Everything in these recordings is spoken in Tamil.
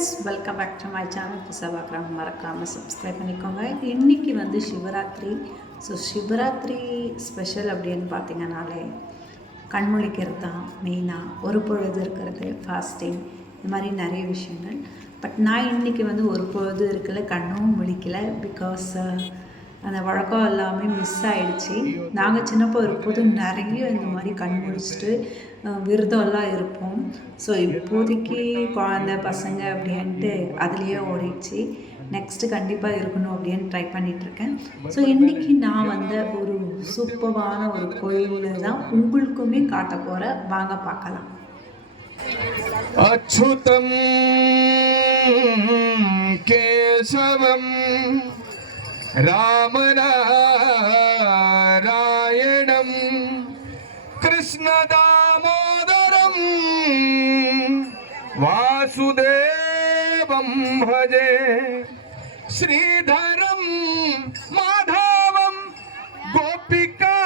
Friends, welcome back to my channel. புதுசாக பார்க்குறவங்க மறக்காமல் சப்ஸ்கிரைப் பண்ணிக்கோங்க. இன்றைக்கி வந்து சிவராத்திரி. ஸோ சிவராத்திரி ஸ்பெஷல் அப்படின்னு பார்த்தீங்கன்னாலே கண்முழிக்கிறது தான் மெயினாக. ஒரு பொழுது இருக்கிறது, ஃபாஸ்டிங், இந்த மாதிரி நிறைய விஷயங்கள். பட் நான் இன்றைக்கி வந்து ஒரு பொழுது இருக்கல, கண்ணும் முழிக்கலை. பிகாஸ் அந்த வழக்கம் எல்லாமே மிஸ் ஆகிடுச்சி. நாங்கள் சின்னப்போ இருக்கும்போது நிறைய இந்த மாதிரி கண் முழிச்சிட்டு விரதம்லாம் இருப்போம். ஸோ இப்போதைக்கு குழந்த பசங்க அப்படின்ட்டு அதுலேயே ஓடிடுச்சு. நெக்ஸ்ட்டு கண்டிப்பாக இருக்கணும் அப்படின்னு ட்ரை பண்ணிகிட்ருக்கேன். ஸோ இன்றைக்கி நான் வந்து ஒரு சூப்பரான ஒரு கோயிலில் தான் உங்களுக்குமே காட்ட போகிறேன். வாங்க பார்க்கலாம். அச்சுதம் கேசவம் ராமநாராயணம் கிருஷ்ணதாமோதரம் வாசுதேவம் பஜே ஸ்ரீதரம் மாதவம் கோபிகா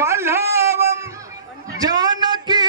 வல்லவம் ஜானகி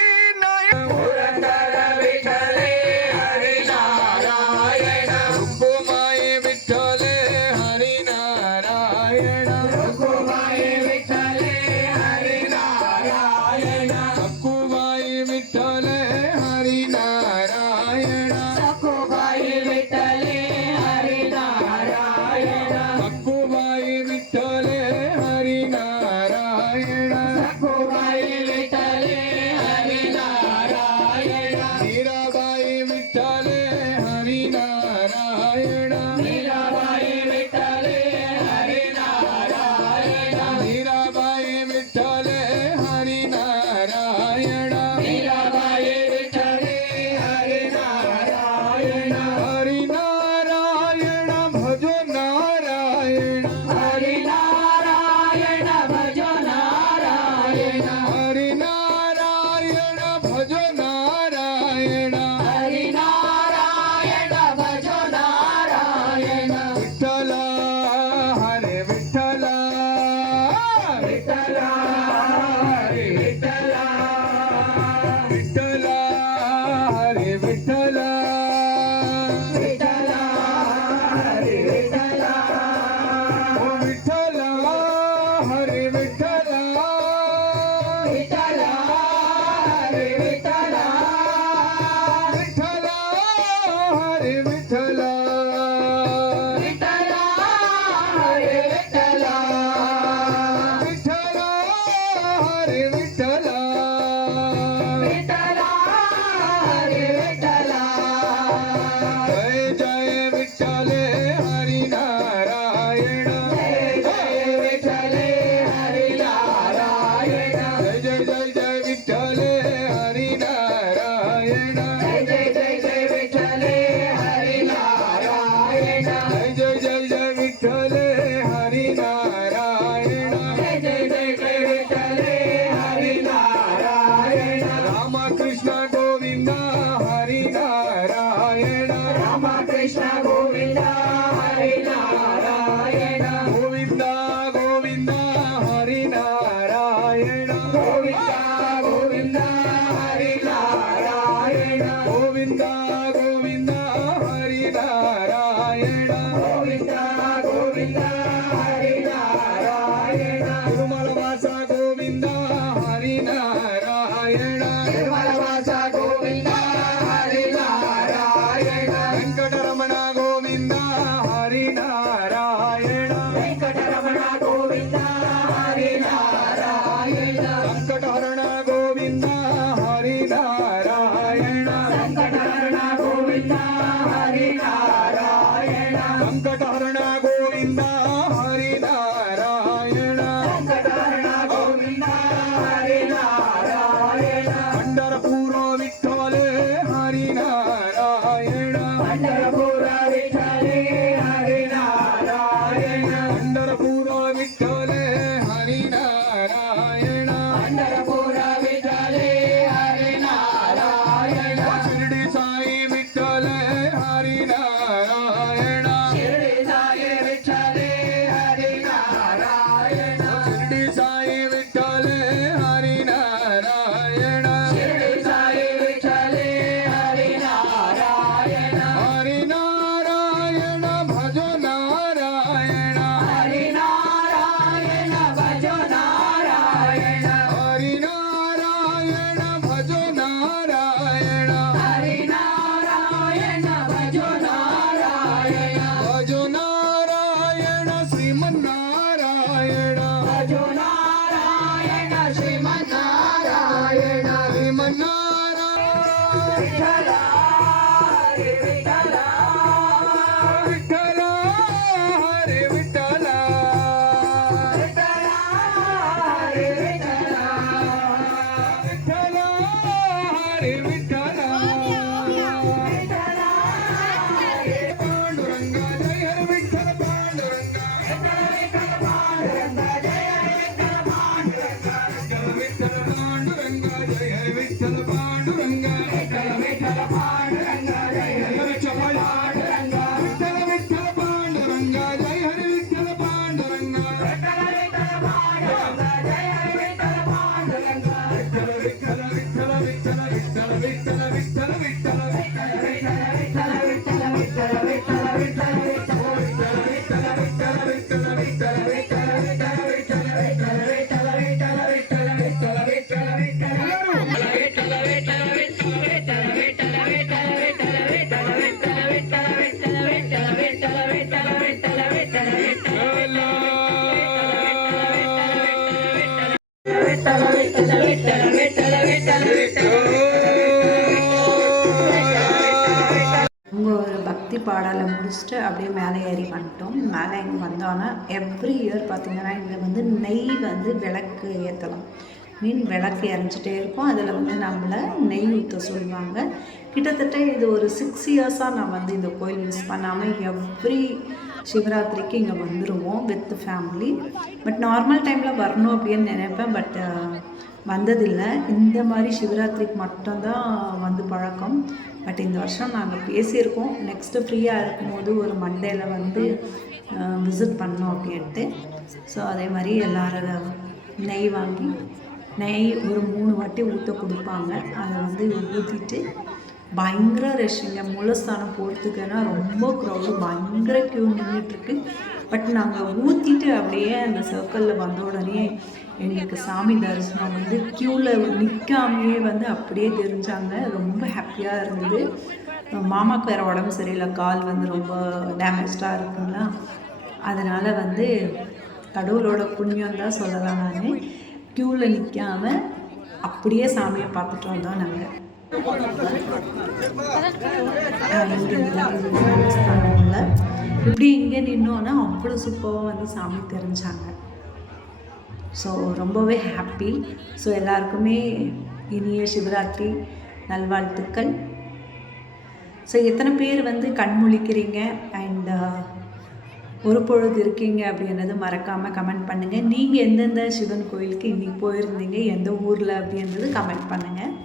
शिरडी साई அவங்க ஒரு பக்தி பாடலை முடிச்சுட்டு அப்படியே மேலே ஏறி வந்துட்டோம். மேலே இங்கே வந்தோன்னா எவ்ரி இயர் பார்த்திங்கன்னா இங்கே வந்து நெய் வந்து விளக்கு ஏற்றலாம். விளக்கு எரிஞ்சிட்டே இருக்கும். அதில் வந்து நம்மளை நெய் ஊற்ற சொல்லுவாங்க. கிட்டத்தட்ட இது ஒரு 6 இயர்ஸாக நான் வந்து இந்த கோயில் மிஸ் பண்ணாமல் எவ்ரி சிவராத்திரிக்கு இங்கே வந்துடுவோம் வித் ஃபேமிலி. பட் நார்மல் டைமில் வரணும் அப்படின்னு நினைப்பேன். பட் வந்ததில்லை. இந்த மாதிரி சிவராத்திரிக்கு மட்டும்தான் வந்து பழக்கம். பட் இந்த வருஷம் நாங்கள் பேசியிருக்கோம், நெக்ஸ்ட்டு ஃப்ரீயாக இருக்கும்போது ஒரு மண்டேயில் வந்து விசிட் பண்ணோம் அப்படின்ட்டு. ஸோ அதே மாதிரி எல்லோரும் நெய் வாங்கி நெய் ஒரு 3 வாட்டி ஊற்ற கொடுப்பாங்க. அதை வந்து ஊற்றிட்டு பயங்கர ரஷ்ஷுங்க. மூலஸ்தானம் போகிறதுக்குன்னா ரொம்ப க்ரௌடு, பயங்கர க்யூ நின்றுட்டுருக்கு. பட் நாங்கள் ஊற்றிட்டு அப்படியே அந்த சர்க்கிளில் வந்த உடனே எங்களுக்கு சாமி தரிசனம் வந்து க்யூவில் நிற்காமையே வந்து அப்படியே தெரிஞ்சாங்க. ரொம்ப ஹாப்பியாக இருந்தது. மாமாவுக்கு வேறு உடம்பு சரியில்லை, கால் வந்து ரொம்ப டேமேஜாக இருக்குங்களா, அதனால் வந்து கடவுளோட புண்ணியம் தான் சொல்லலாம். நான் க்யூவில் நிற்காமல் அப்படியே சாமியை பார்த்துட்டு வந்தோம். நாங்கள் இப்படி இங்கே நின்னோன்னா அவ்வளோ சூப்பராக வந்து சாமி தெரிஞ்சாங்க. ஸோ ரொம்பவே ஹாப்பி. ஸோ எல்லாருக்குமே இனிய சிவராத்திரி நல்வாழ்த்துக்கள். ஸோ எத்தனை பேர் வந்து கண்முழிக்கிறீங்க அண்ட் ஒரு பொழுது இருக்கீங்க அப்படின்றது மறக்காமல் கமெண்ட் பண்ணுங்கள். நீங்கள் எந்தெந்த சிவன் கோயிலுக்கு இன்றைக்கி போயிருந்தீங்க, எந்த ஊரில் அப்படின்றது கமெண்ட் பண்ணுங்கள்.